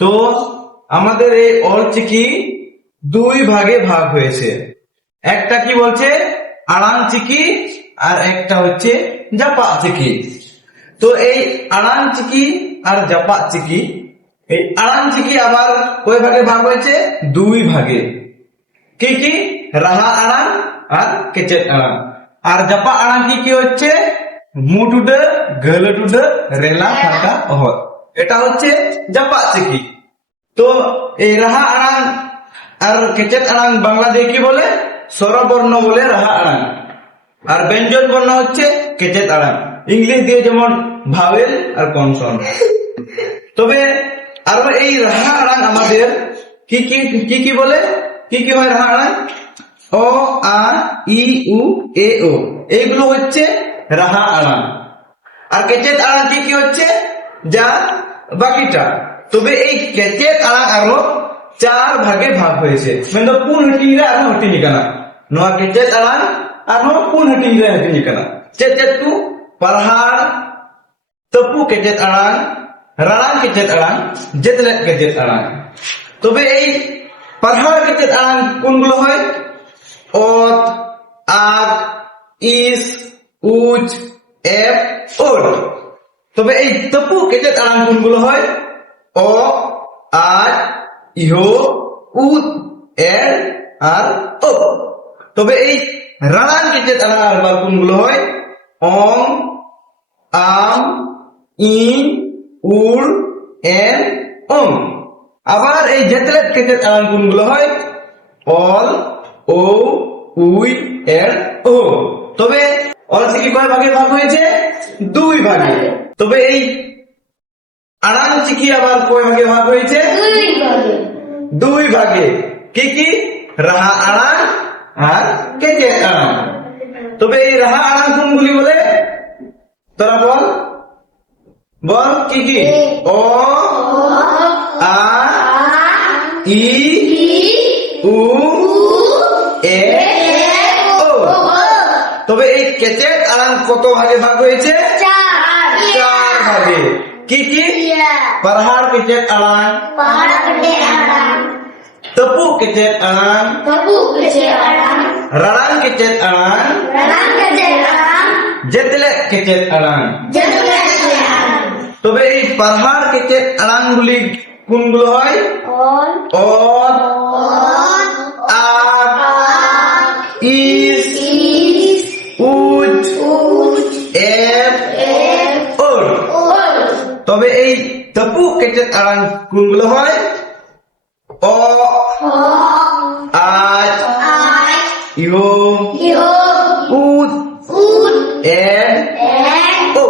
তো আমাদের এই অলচিকি দুই ভাগে ভাগ হয়েছে। একটা কি বলছে আড়াং চিকি আর একটা হচ্ছে জাপা চিকি। তো এই আড়াং চিকি আর জাপা চিকি, এই আড়াং চিকি আবার কয় ভাগে ভাগ হয়েছে? দুই ভাগে। কি কি? রাহা আড়াং আর কেচেত আড়াং। আর জাপা আড়াং কি হচ্ছে মুটুডে গলটুডে রেলা ফাঁকা অহর, এটা হচ্ছে জাপা চিকি। তো এই রাহা আড়াং আর কেচেত আড়াং বাংলা দিয়ে কি বলে? স্বরবর্ণ বলে রাহা আড়াং, আর ব্যঞ্জন বর্ণ হচ্ছে কেচেত আড়াং। ইংলিশ দিয়ে যেমন ভাওয়েল আর কনসন। তবে আরো এই রাহা আড়াং আমাদের কি কি কি কি বলে? কি কি হয় রাহা আড়াং? অ আ ই উ এ ও, এইগুলো হচ্ছে রাহা আড়াং। আর কেচেত আড়াং কি হচ্ছে? যা বাকিটা। তবে এই কেচেত আড়াং আরো চার ভাগে ভাগ হয়েছে। মানে পুন হাটিং রে আর হাটিং কানা নোয়া কেচেত আড়াং আর পুন হাটিং রে হাটিং কানা। চেচেত টু পারহাड़ তপু কেচেত আড়াং, রাড়াং কেচেত আড়াং, জেতলেট কেচেত আড়াং। তবে এই পারহাड़ কেচেত আড়াং কোনগুলো হয়? অত, আগ, ইস, উচ, এপ, ওর। তবে এই তপু কেচেত আড়াং কোনগুলো হয়? অ, আজ, ইহো, উদ, এর আর ও। তবে এই রাড়াং কেচেত আড়াং আবার কোনগুলো হয়? অং, আম, ইন, উর, এন, ওং। আবার এই জেতলেট কেচেত আড়াং কোনগুলো হয়? অল, ও, উই, এর, ও। তবে অলচিকি কয় ভাগে ভাগ হয়েছে? দুই ভাগে। তবে এই আড়াং চিকি আবার কয় ভাগে ভাগ হয়েছে? দুই ভাগে। কি কি? রাহা আড়াং আর কেচেত আড়াং। তবে এই রাহা আড়াং কোনগুলি বলে? তোরা বল বল কি কি? অ, আ, ই, উ, এ, ও। তবে এই কেচেত আড়াং কত ভাগে ভাগ হয়েছে? চার ভাগে। কি কি? পারহাड़ কেচেত আড়াং, তপু কেচেত আড়াং, রাড়াং কেচেত আড়াং, জেতলেট কেচেত আড়াং। তবে এই পারহাड़ কেচেত আড়াং গুলি কোনগুলো হয়? অত, আগ, ইস, উচ, এপ, ওর। তবে এই তপু কেচেত আড়াং কোনগুলো হয়? অ, আজ, ইহো, উদ, এর, ও।